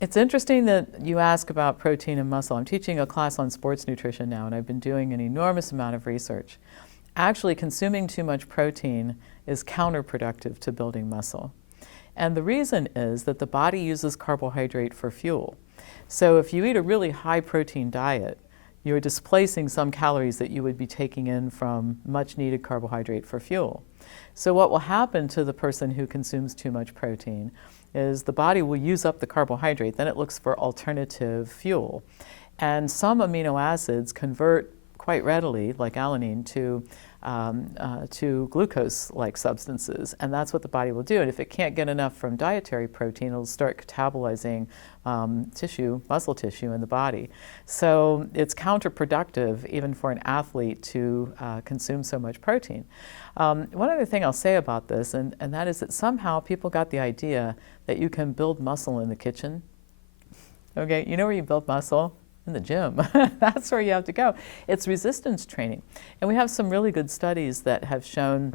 It's interesting that you ask about protein and muscle. I'm teaching a class on sports nutrition now, and I've been doing an enormous amount of research. Actually, consuming too much protein is counterproductive to building muscle. And the reason is that the body uses carbohydrate for fuel. So if you eat a really high protein diet, you're displacing some calories that you would be taking in from much needed carbohydrate for fuel. So what will happen to the person who consumes too much protein is the body will use up the carbohydrate, then it looks for alternative fuel. And some amino acids convert quite readily, like alanine, to glucose-like substances, and that's what the body will do. And if it can't get enough from dietary protein, it'll start catabolizing muscle tissue in the body. So it's counterproductive even for an athlete to consume so much protein. One other thing I'll say about this, and that is that somehow people got the idea that you can build muscle in the kitchen. Okay, you know where you build muscle? In the gym. That's where you have to go. It's resistance training. And we have some really good studies that have shown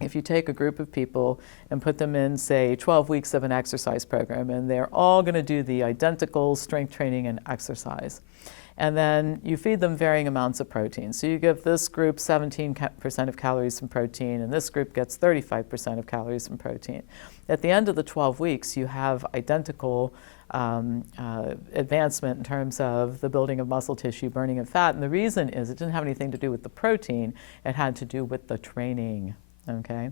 if you take a group of people and put them in, say, 12 weeks of an exercise program, and they're all going to do the identical strength training and exercise, and then you feed them varying amounts of protein. So you give this group 17% of calories from protein, and this group gets 35% of calories from protein. At the end of the 12 weeks, you have identical advancement in terms of the building of muscle tissue, burning of fat. And the reason is it didn't have anything to do with the protein, it had to do with the training. Okay.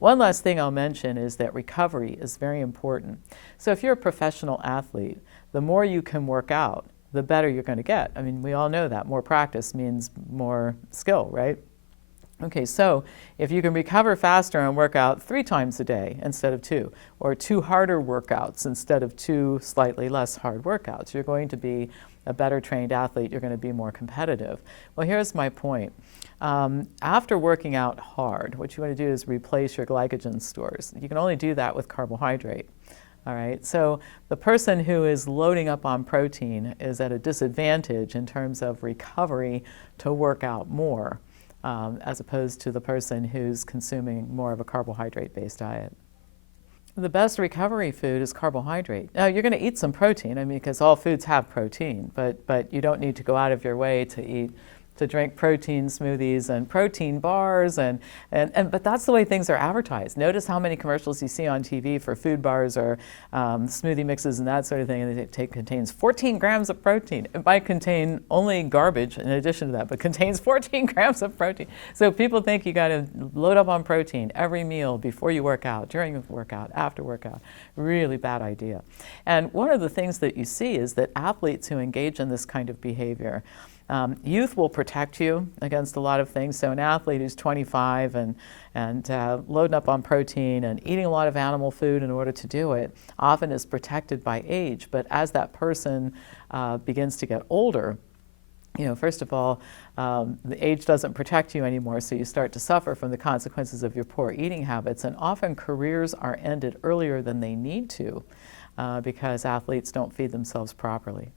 One last thing I'll mention is that recovery is very important. So if you're a professional athlete, the more you can work out, the better you're going to get. I mean, we all know that. More practice means more skill, right? Okay, so if you can recover faster and work out 3 times a day instead of 2, or 2 harder workouts instead of 2 slightly less hard workouts, you're going to be a better trained athlete, you're going to be more competitive. Well, here's my point. After working out hard, what you want to do is replace your glycogen stores. You can only do that with carbohydrate. All right, so the person who is loading up on protein is at a disadvantage in terms of recovery to work out more, as opposed to the person who's consuming more of a carbohydrate-based diet. The best recovery food is carbohydrate. Now, you're going to eat some protein, I mean, because all foods have protein, but you don't need to go out of your way to drink protein smoothies and protein bars, but that's the way things are advertised. Notice how many commercials you see on TV for food bars or smoothie mixes and that sort of thing, and it contains 14 grams of protein. It might contain only garbage in addition to that, but contains 14 grams of protein. So people think you got to load up on protein every meal before you work out, during the workout, after workout. Really bad idea. And one of the things that you see is that athletes who engage in this kind of behavior, youth will protect you against a lot of things. So an athlete who's 25 and loading up on protein and eating a lot of animal food in order to do it often is protected by age. But as that person begins to get older, first of all, the age doesn't protect you anymore, so you start to suffer from the consequences of your poor eating habits. And often careers are ended earlier than they need to because athletes don't feed themselves properly.